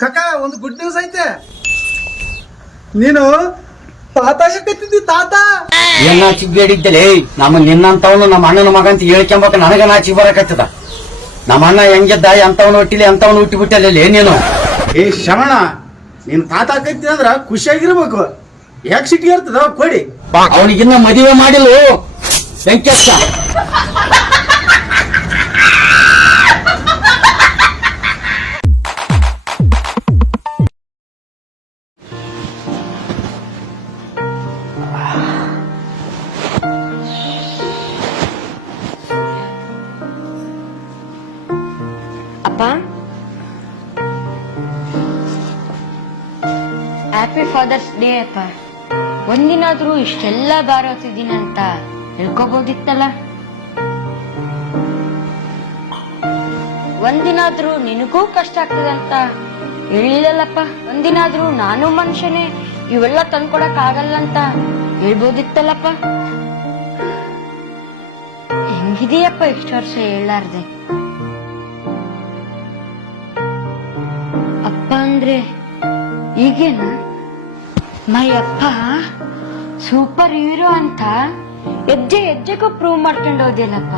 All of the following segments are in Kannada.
ಕಾಕ ಒಂದು ಗುಡ್ ನ್ಯೂಸ್ ಐತೆ. ನೀನು ತಾತ ಸಿಕ್ಕತ್ತಿದ್ದಿ ತಾತ. ಏನ್ ನಾಚಿಕ್ ಬೇಡಿದ್ದಲೇ ನಮ್ಮ ನಿನ್ನಂತವನು ನಮ್ಮ ಅಣ್ಣನ ಮಗ ಅಂತ ಹೇಳ್ಕೊಂಬಕ ನನಗ ನಾಚಿಕ್ ಬರಕತ್ತದ. ನಮ್ಮ ಅಣ್ಣ ಹೆಂಗಿದ್ದ ಎಂತವನು ಹುಟ್ಟಿಲಿ ಎಂತವನು ಹುಟ್ಟಿ ಬಿಟ್ಟಲ್ಲ ನೀನು. ಏ ಶ್ರವಣ, ನೀನ್ ತಾತ ಆಕೈತಿ ಅಂದ್ರ ಖುಷಿಯಾಗಿರ್ಬೇಕು. ಯಾಕೆ ಸಿಟ್ಟಿಗೆ ಇರ್ತದ ಕೊಡಿ. ಅವನಿಗಿನ್ನ ಮದುವೆ ಮಾಡಿಲ್ಲ ವೆಂಕಟೇಶ. ಅಪ್ಪ, ಹ್ಯಾಪಿ ಫಾದರ್ಸ್ ಡೇ ಅಪ್ಪ. ಒಂದಿನಾದ್ರೂ ಇಷ್ಟೆಲ್ಲ ಬಾರೋತಿದ್ದೀನಂತ ಹೇಳ್ಕೋಬಹುದಿತ್ತಲ್ಲ. ಒಂದಿನಾದ್ರೂ ನಿನಗೂ ಕಷ್ಟ ಆಗ್ತದಂತ ಹೇಳಿಲ್ಲಲ್ಲಪ್ಪ. ಒಂದಿನಾದ್ರೂ ನಾನು ಮನುಷ್ಯನೇ, ಇವೆಲ್ಲ ತಂದ್ಕೊಡಕ್ ಆಗಲ್ಲ ಅಂತ ಹೇಳ್ಬೋದಿತ್ತಲ್ಲಪ್ಪ. ಹೆಂಗಿದೀಯಪ್ಪ ಇಷ್ಟು ವರ್ಷ ಹೇಳಾರ್ದೆ. ಅಪ್ಪ ಅಂದ್ರೆ ಈಗೇನ ಮೈ ಅಪ್ಪ ಸೂಪರ್ ಹೀರೋ ಅಂತ ಹೆಜ್ಜೆ ಹೆಜ್ಜೆಗೂ ಪ್ರೂವ್ ಮಾಡ್ಕೊಂಡು ಹೋದಿಲ್ಲಪ್ಪ.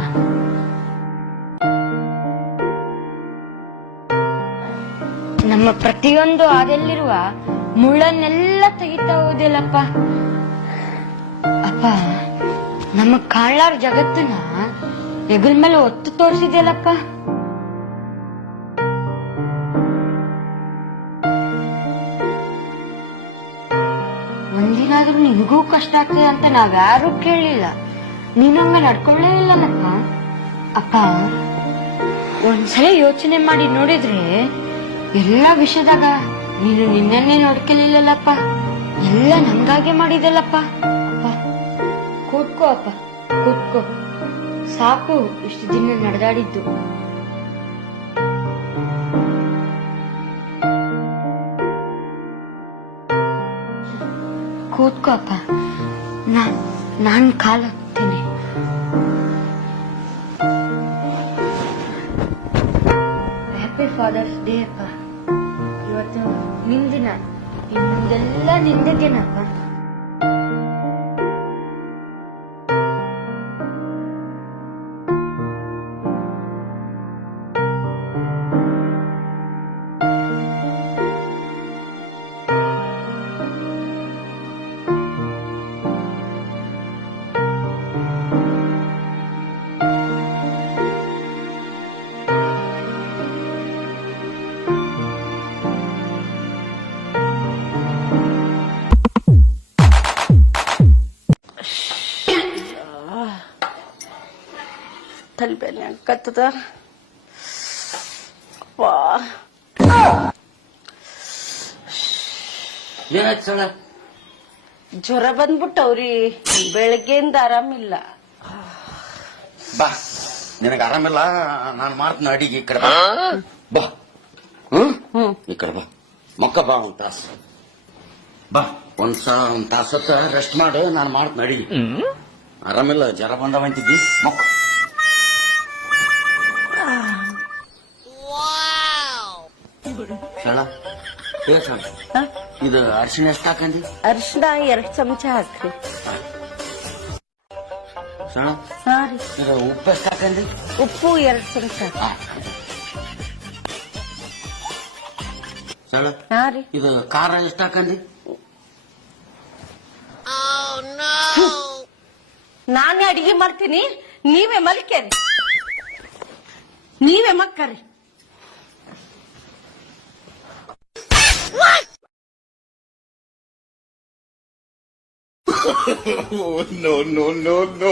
ನಮ್ಮ ಪ್ರತಿಯೊಂದು ಹಾದಲ್ಲಿರುವ ಮುಳ್ಳನ್ನೆಲ್ಲ ತೆಗಿತಾ ಹೋದಿಲ್ಲಪ್ಪ. ಅಪ್ಪ ನಮ್ಮ ಕಾಣಲಾರ ಜಗತ್ತನ್ನ ಹೆಗಲ ಮೇಲೆ ಒತ್ತು ತೋರಿಸಿದ್ಯಲ್ಲಪ್ಪ. ಒಂದಿನಾದ್ರೂ ನಿನಗೂ ಕಷ್ಟ ಆಗ್ತದೆ ಅಂತ ನಾವ್ಯಾರು ಕೇಳಲಿಲ್ಲ. ನೀನೊಮ್ಮೆ ನಡ್ಕೊಳ್ಳೇ ಇಲ್ಲನಪ್ಪ. ಅಪ್ಪ ಒಂದ್ಸಲ ಯೋಚನೆ ಮಾಡಿ ನೋಡಿದ್ರೆ ಎಲ್ಲ ವಿಷಯದಾಗ ನೀನು ನಿನ್ನನ್ನೇ ನೋಡ್ಕೊಳ್ಳಿಲ್ಲಲ್ಲಪ್ಪ. ಎಲ್ಲ ನಮ್ಗಾಗೆ ಮಾಡಿದಲ್ಲಪ್ಪ. ಅಪ್ಪ ಕೂತ್ಕೋ ಅಪ್ಪ, ಕೂತ್ಕೋ. ಸಾಕು ಇಷ್ಟು ದಿನ ನಡೆದಾಡಿದ್ದು. ಕೂತ್ಕೋ ಅಪ್ಪ, ನಾನ್ ಕಾಲ್ ಹಾಕ್ತೀನಿ. ಹ್ಯಾಪಿ ಫಾದರ್ಸ್ ಡೇ ಅಪ್ಪ. ಇವತ್ತು ನಿಂದಿನ, ಇನ್ನೊಂದೆಲ್ಲ ನಿಂದಿದ್ದೇನಪ್ಪ. ತಲೆಬೇನೆ ಆಗ್ತದ. ಜ್ವರ ಬಂದ್ಬಿಟ್ಟವ್ರಿ, ಬೆಳಗ್ಗೆಯಿಂದ ಆರಾಮಿಲ್ಲ. ಬಾ, ನಿನಗ ಆರಾಮಿಲ್ಲ, ನಾನು ಮಾಡ್ತೀನಿ ಅಡಿಗೆ. ಈ ಕಡೆ ಬಾ, ಈ ಕಡೆ ಬಾ, ಮಕ್ಕ ಬಾ. ಒಂದ್ ತಾಸು ಬಾ, ಒಂದ್ ತಾಸು ಹೊತ್ತ ರೆಸ್ಟ್ ಮಾಡು, ನಾನು ಮಾಡ್ತೀನಿ ಅಡಿಗೆ. ಆರಾಮಿಲ್ಲ, ಜ್ವರ ಬಂದವಂತಿದ್ದಿ, ಮಕ್ಕ. ಇದು ಅರಿಶಿನ ಎಷ್ಟು ಹಾಕಂದಿ? ಅರಿಶಿನ 2 ಚಮಚ ಹಾಕ್ರಿ. ಉಪ್ಪು ಎಷ್ಟು ಹಾಕಂದಿ? ಉಪ್ಪು 2 ಚಮಚ. ಇದು ಖಾರ ಎಷ್ಟು ಹಾಕಂದಿ? ನಾನೇ ಅಡಿಗೆ ಮಾಡ್ತೀನಿ, ನೀವೇ ಮಲ್ಕೇರಿ, ನೀವೇ ಮಕ್ಕರಿ. No, no, no, no.